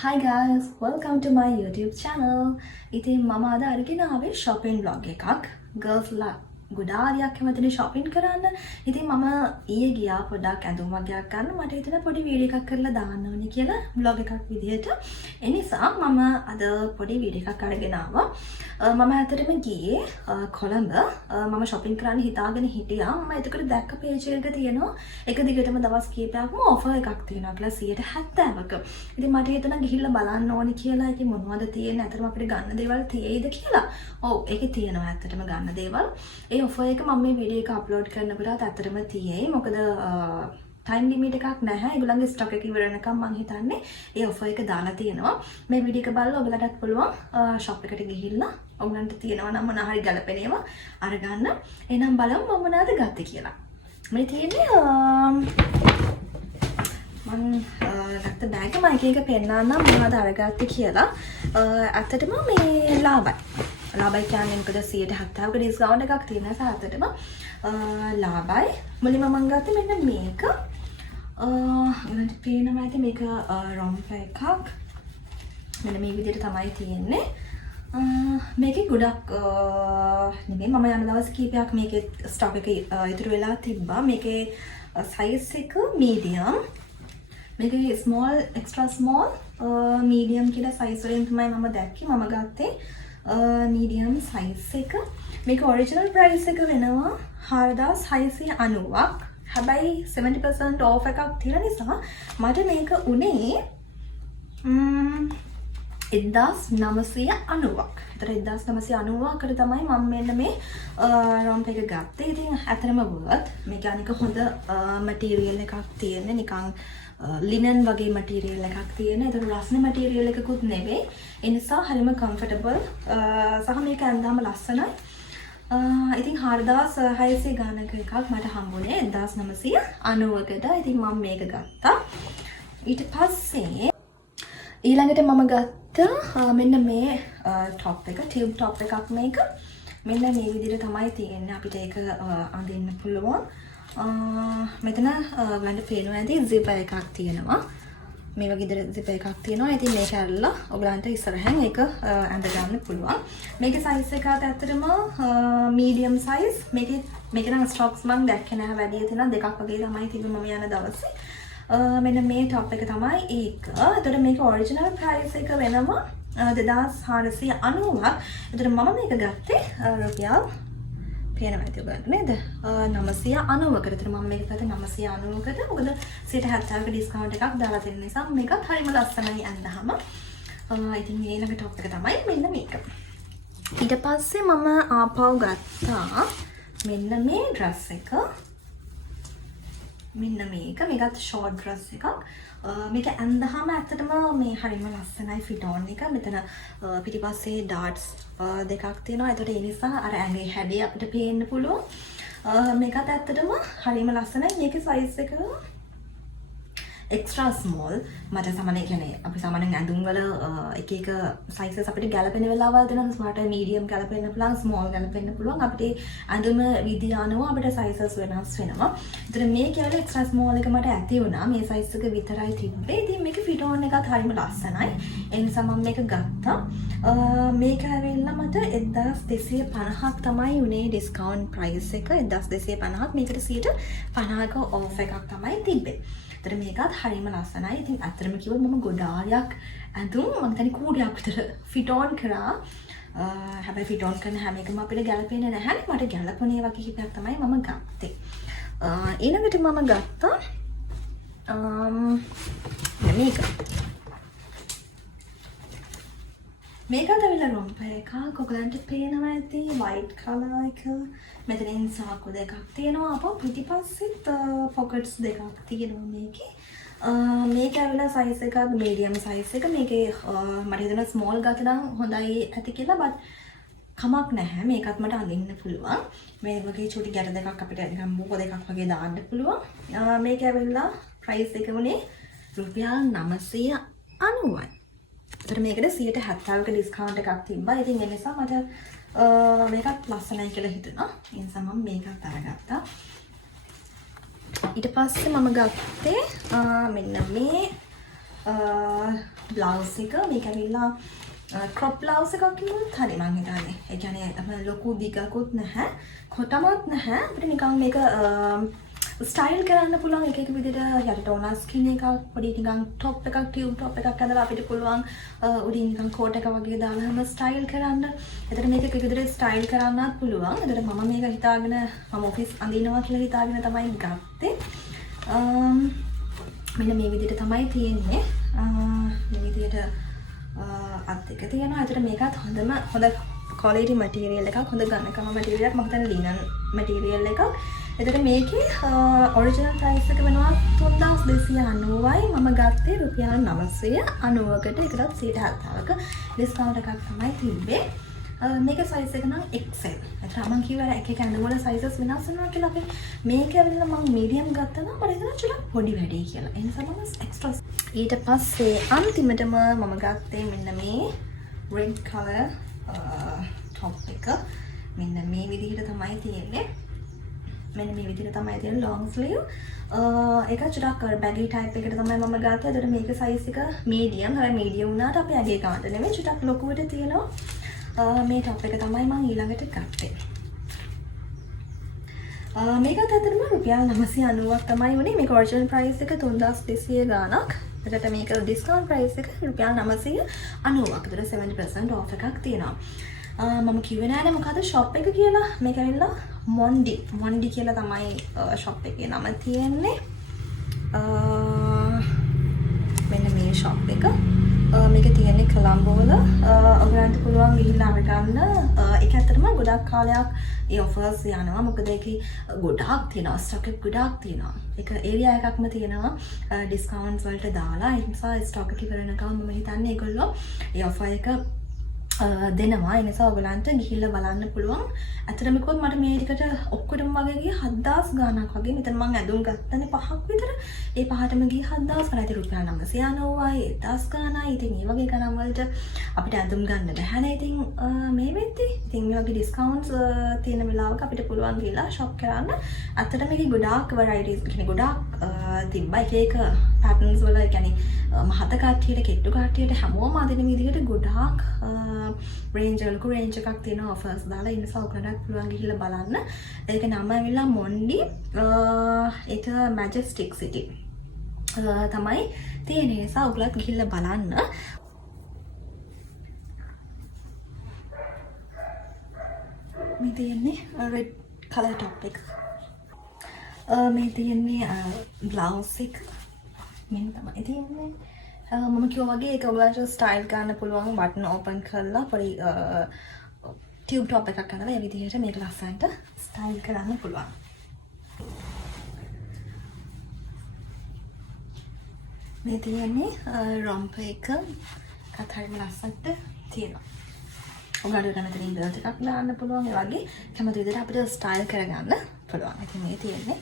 Hi guys, welcome to my YouTube channel. ඉතින් මම අද අරගෙන ආවේ shopping vlog එකක්. Girls ලා ගොඩාරියක් කැමතිනේ shopping කරන්න. ඉතින් මම ඊයේ ගියා පොඩක් ඇඳුම් වගේක් ගන්න. මට හිතෙනවා පොඩි වීඩියෝ එකක් කරලා දාන්න ඕනේ කියලා vlog එකක් විදිහට. ඒ නිසා මම අද පොඩි වීඩියෝ එකක් අරගෙන ආවා. මම ඇත්තටම ගියේ කොළඹ. මම shopping කරන්න හිතාගෙන හිටියා. මම එතකොට දැක්ක page එකක තියෙනවා එක දිගටම දවස් කීපයක්ම offer එකක් තියෙනවා කියලා 70%ක. ඉතින් මට හිතුණා ගිහිල්ලා බලන්න ඕනේ කියලා. ඉතින් මොනවද තියෙන්නේ? අතරම අපිට ගන්න දේවල් තියෙයිද කියලා. ඔව් ඒකේ තියෙනවා ඇත්තටම ගන්න දේවල්. ඒ offer එක මම මේ වීඩියෝ එක අප්ලෝඩ් කරනකොට ඇත්තටම තියෙයි. මොකද ටයිම් ලිමිට් එකක් නැහැ. ඒගොල්ලන්ගේ ස්ටොක් එක ඉවර වෙනකම් මම හිතන්නේ ඒ offer එක දාලා තියෙනවා. මේ වීඩියෝ එක බලලා ඔයගලටත් පුළුවන් shop එකට ගිහිල්ලා ඔයගලන්ට තියෙනවා නම් මොනවා හරි ගැලපෙන ඒවා අරගන්න. එහෙනම් බලමු මම මොනවද ගත්තේ කියලා. මේ තියෙන්නේ මම ගත්ත බෑග් එක මම එක එක පෙන්නන්නම් මොනවද අරගත්තේ කියලා. ඇත්තටම මේ ලාබයි. ලාබයි කියන්නේ මොකද 70%ක ඩිස්කවුන්ට් එකක් තියෙන නිසා ඇත්තටම ලාබයි. මුලින්ම මම ගත්තේ මෙන්න මේක. ඔයාලට පේනවා ඇති මේක රොම්ප එකක්. මෙන්න මේ විදිහට තමයි තියෙන්නේ. මේකේ ගොඩක් නෙමෙයි මම යන දවස් කීපයක් මේකේ ස්ටොක් එක ඉතුරු වෙලා තිබ්බා. මේකේ සයිස් එක මීඩියම්. මේකේ ස්මෝල් එක්ස්ට්‍රා ස්මෝල් මීඩියම් කියලා සයිස් වලින් තමයි මම දැක්කේ. මම ගත්තේ මීඩියම් සයිස් එක. මේක ඔරිජිනල් ප්‍රයිස් එක වෙනවා 4690ක්. හැබැයි 70% off එකක් තියෙන නිසා මට මේක උනේ 1990ක්. ඒතර 1990කට තමයි මම මෙන්න මේ රොම්ප එක ගත්තේ. ඉතින් ඇත්තටම worth. මේක අනික හොඳ මැටීරියල් එකක් තියෙන නිකන් ලිනන් වගේ මැටීරියල් එකක් තියෙන. ඒතර රස්නේ මැටීරියල් එකකුත් නෙවෙයි. ඒ නිසා හරිම කම්ෆර්ටබල් සහ මේක ඇඳාම ලස්සනයි. ඉතින් 4600 ගානක එකක් මට හම්බුනේ 1990කට. ඉතින් මම මේක ගත්තා. ඊට පස්සේ ඊළඟට මම ගත්තා මෙන්න මේ টොප් එක, ටියුබ් টොප් එකක් මේක. මෙන්න මේ විදිහට තමයි තියෙන්නේ. අපිට ඒක අඳින්න පුළුවන්. මෙතන ගන්න පේනවා ඇති zip එකක් තියෙනවා. මේ වගේ විදිහට zip එකක් තියෙනවා. ඉතින් මේක ඇරලා ඔයගලන්ට ඉස්සරහෙන් ඒක ඇඳ ගන්න පුළුවන්. මේකේ size එක ඇත්තටම medium size. මේකේ නම් stocks මම දැක්කේ නැහැ වැඩි තියෙනවා. දෙකක් වගේ තමයි තිබුණේ මම යන දවසේ. මෙන්න මේ top එක තමයි ඒක. එතකොට මේක original price එක වෙනවා 2490ක්. එතකොට මම මේක ගත්තේ රුපියල් පේනවා ඇති ඔයගලන්ට නේද? 990කට. එතන මම මේක ගත්තේ 990කට. මොකද 70%ක ඩිස්කවුන්ට් එකක් දාලා තියෙන නිසා මේකත් හරිම ලස්සනයි අඳහම. ඉතින් ඊළඟ টොප් එක තමයි මෙන්න මේක. ඊට පස්සේ මම ආපහු ගත්තා මෙන්න මේ dress එක. මෙන්න මේකත් ෂෝට් ඩ්‍රස් එකක්. මේක ඇඳහම ඇත්තටම මේ හරිම ලස්සනයි ෆිට ඔන් එක. මෙතන පිටිපස්සේ ඩාට්ස් දෙකක් තියෙනවා. ඒකට ඒ නිසා අර ඇඟේ හැඩය අපිට පේන්න පුළුවන්. මේකත් ඇත්තටම හරිම ලස්සනයි. මේකේ සයිස් එක එක්ස්ට්‍රා ස්මෝල්. මට සාමාන්‍ය කියන්නේ අපි සාමාන්‍යයෙන් ඇඳුම් වල එක එක සයිසස් අපිට ගැලපෙන වෙලාවල් දෙනවා. ස්මාර්ට් මීඩියම් ගැලපෙන්න පුළුවන්, ස්මෝල් ගැලපෙන්න පුළුවන්. අපිට ඇඳුම විදිය අනුව අපිට සයිසස් වෙනස් වෙනවා. ඒතර මේ කියලා එක්ස්ට්‍රා ස්මෝල් එක මට ඇති වුණා. මේ සයිස් එක විතරයි තිබ්බේ. ඉතින් මේකේ ෆිට ඔන් එකත් හරිම ලස්සනයි. ඒ නිසා මම මේක ගත්තා. මේක ඇවිල්ලා මට 1250ක් තමයි උනේ ඩිස්කවුන්ට් ප්‍රයිස් එක. 1250ක්. මේකට 50ක ඕෆ් එකක් තමයි තිබ්බේ. ඒතර මේකත් හරිම ලස්සනයි. ඉතින් අතරම කිව්වොත් මම ගොඩාරියක් ඇඳුම් මම හිතන්නේ කූඩියක් විතර ෆිට ඔන් කරා. හැබැයි ෆිට ඔන් කරන හැම එකම අපිට ගැලපෙන්නේ නැහැ. මට ගැලපුණ ඒවා කිහිපයක් තමයි මම ගත්තේ. ඊළඟට මම ගත්තා මේක. මේකත් ඇවිල්ලා රොම්ප එකක්. ඔයගලන්ට පේනවා ඇති white color එක. මෙතනින් සාකු දෙකක් තියෙනවා. අපෝ පිටිපස්සෙත් pockets දෙකක් තියෙනවා මේකේ. මේක ඇවිල්ලා size එකක් medium size එක. මේකේ මට හිතෙනවා small ගත්තා නම් හොඳයි ඇති කියලා. but කමක් නැහැ. මේකත් මට අඳින්න පුළුවන්. මේ වගේ චූටි ගැට දෙකක් අපිට නිකන් බෝක දෙකක් වගේ දාන්න පුළුවන්. මේක ඇවිල්ලා price එක වුණේ රුපියල් 990යි. ඒතර මේකට 70%ක ඩිස්කවුන්ට් එකක් තිබ්බා. ඉතින් ඒ නිසා මට මේකත් ලස්සනයි කියලා හිතුණා. ඒ නිසා මම මේකත් අරගත්තා. ඊට පස්සේ මම ගත්තේ මෙන්න මේ බ්ලවුස් එක මේක ඇවිල්ලා ක්‍රොප් බ්ලවුස් එකක් කිව්වොත් හරි මං හිතන්නේ. ඒ කියන්නේ ලොකු දිගකුත් නැහැ, කොටමත් නැහැ. අපිට නිකන් මේක ස්ටයිල් කරන්න පුළුවන් එක එක විදිහට යටට ඕන ස්කින් එකක් පොඩි නිකන් টොප් එකක් ටියුබ් টොප් එකක් ඇඳලා අපිට පුළුවන් උඩින් නිකන් කෝට් එක වගේ දාලාම ස්ටයිල් කරන්න. එතකොට මේක එක විදිහට ස්ටයිල් කරන්නත් පුළුවන්. එතකොට මම මේක හිතාගෙන මම ඔෆිස් අඳිනවා කියලා හිතාගෙන තමයි ගත්තේ. මෙන්න මේ විදිහට තමයි තියෙන්නේ. මේ විදිහට අත් දෙක තියෙනවා. ඒතර මේකත් හොඳ quality material එකක්, හොඳ ඝනකම material එකක්. මම හිතන්නේ linen material එකක්. එතකොට මේකේ original price එක වෙනවා 3290යි. මම ගත්තේ රුපියල් 990කට. ඒකටත් 70%ක discount එකක් තමයි තිබ්බේ. මේක size එක නම් XL. ඒතර මම කිව්වා එක එක ඇඳුම් වල sizes වෙනස් වෙනවා කියලා. අපි මේක ඇවිල්ලා මම medium ගත්තා නම් මට හිතෙනවා චුට්ටක් පොඩි වැඩි කියලා. ඒ නිසා මම extra. ඊට පස්සේ අන්තිමටම මම ගත්තේ මෙන්න මේ red color top එක. මෙන්න මේ විදිහට තමයි තියෙන්නේ. මෙන්න මේ විදිහට තමයි තියෙන්නේ long sleeve. ඒක චුට්ටක් baggy type එකට තමයි මම ගත්තේ. ඒතර මේක size එක medium. හැබැයි medium වුණාට අපි ඇගේ ගන්නට නෙමෙයි චුට්ටක් ලොකුවට තියෙනවා. මේ top එක තමයි මම ඊළඟට ගත්තේ. මේකත් ඇත්තටම රුපියල් 990ක් තමයි වුණේ. මේක original price එක 3200 ගාණක්. එතකොට මේක discount price එක රුපියල් 990ක්. ඒතර 70% off එකක් තියෙනවා. මම කිව්වේ නෑනේ මොකද්ද shop එක කියලා. මේක ඇවිල්ලා මොන්ඩි කියලා තමයි shop එකේ නම තියෙන්නේ. මෙන්න මේ shop එක. මේක තියෙන්නේ කොළඹ වල. ඔයගලන්ට පුළුවන් ගිහිල්ලා අරගන්න. ඒක ඇත්තටම ගොඩක් කාලයක් ඒ offers යනවා. මොකද ඒකේ ගොඩාක් තියෙනවා. stock එක ගොඩාක් තියෙනවා. ඒක area එකක්ම තියෙනවා discounts වලට දාලා. ඒ නිසා stock එක ඉවර වෙනකම් මම හිතන්නේ ඒගොල්ලෝ ඒ offer එක දෙනවා. ඒ නිසා ඔයගලන්ට ගිහිල්ලා බලන්න පුළුවන්. ඇත්තටම කිව්වොත් මට මේ ටිකට ඔක්කොටම වගේ ගියේ 7000 ගාණක් වගේ. මෙතන මම ඇඳුම් ගත්තනේ 5ක් විතර. ඒ පහටම ගියේ 7000 ගාණයි. රුපියල් 990යි 1000 ගාණයි. ඉතින් මේ වගේ ගණන් වලට අපිට ඇඳුම් ගන්න බැහැනේ. ඉතින් මේ වෙද්දි ඉතින් මේ වගේ discounts තියෙන වෙලාවක අපිට පුළුවන් ගිහලා shop කරන්න. ඇත්තට මේකේ ගොඩාක් varieties කියන්නේ ගොඩාක් තිබ්බා. එක එක patterns වල කියන්නේ මහත කට්ටියට, කෙට්ටු කට්ටියට හැමෝම අදින විදිහට ගොඩාක් range එකක් තියෙනවා offers දාලා. ඒ නිසා ඔයගලන්ට පුළුවන් ගිහිල්ලා බලන්න. ඒක නම ඇවිල්ලා මොන්ඩි. ඒක Majestic City තමයි තියෙන නිසා ඔයගලත් ගිහිල්ලා බලන්න. මේ තියෙන්නේ red color top එක. මේ තියෙන්නේ blouse එක. මෙන්න තමයි තියෙන්නේ. මම කිව්වා වගේ ඒක ඔයගලන්ට ස්ටයිල් ගන්න පුළුවන් බටන් ඕපන් කරලා පොඩි ටියුබ් টොප් එකක් අඳලා ඒ විදිහට මේක ලස්සනට ස්ටයිල් කරන්න පුළුවන්. මේ තියෙන්නේ රොම්ප එක කතරම ලස්සනට තියෙනවා. ඔයගලට කැමතිින් බෙල්ට් එකක් දාන්න පුළුවන්. ඒ වගේ කැමති විදිහට අපිට ස්ටයිල් කරගන්න පුළුවන්. ඉතින් මේ තියෙන්නේ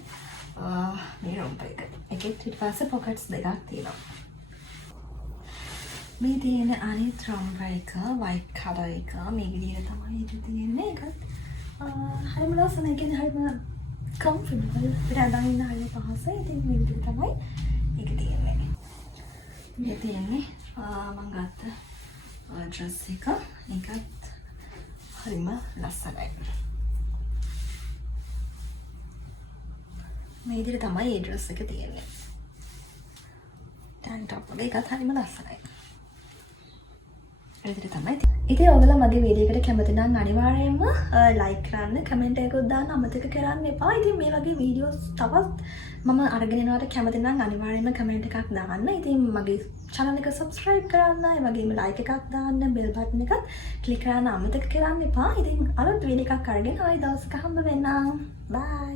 මේ රොම්ප එක. ඒකෙත් ඊට පස්සේ පොකට්ස් දෙකක් තියෙනවා. මේ තියෙන අනිත් රොම්ප එක white color එක මේ විදිහට තමයි ඒක තියෙන්නේ. ඒකත් හරිම ලස්සනයි. කියන්නේ හරිම comfortable. අපිට අඳන් ඉන්න හරිම පහසුයි. ඉතින් මේ විදිහට තමයි ඒක තියෙන්නේ. මේ තියෙන්නේ මම ගත්ත dress එක. ඒකත් හරිම ලස්සනයි. මේ විදිහට තමයි මේ dress එක තියෙන්නේ. tank top එක ඒකත් හරිම ලස්සනයි. ඉතින් ඔයගොල්ලෝ මගේ වීඩියෝ එකට කැමති නම් අනිවාර්යයෙන්ම ලයික් කරන්න, කමෙන්ට් එකකුත් දාන්න අමතක කරන්න එපා. ඉතින් මේ වගේ වීඩියෝස් තවත් මම අරගෙන යනවට කැමති නම් අනිවාර්යයෙන්ම කමෙන්ට් එකක් දාන්න. ඉතින් මගේ channel එක subscribe කරන්න, ඒ වගේම like එකක් දාන්න, bell button එකත් click කරන්න අමතක කරන්න එපා. ඉතින් අලුත් වීඩියෝ එකක් අරගෙන ආයි දවසක හම්බ වෙන්නම්. bye.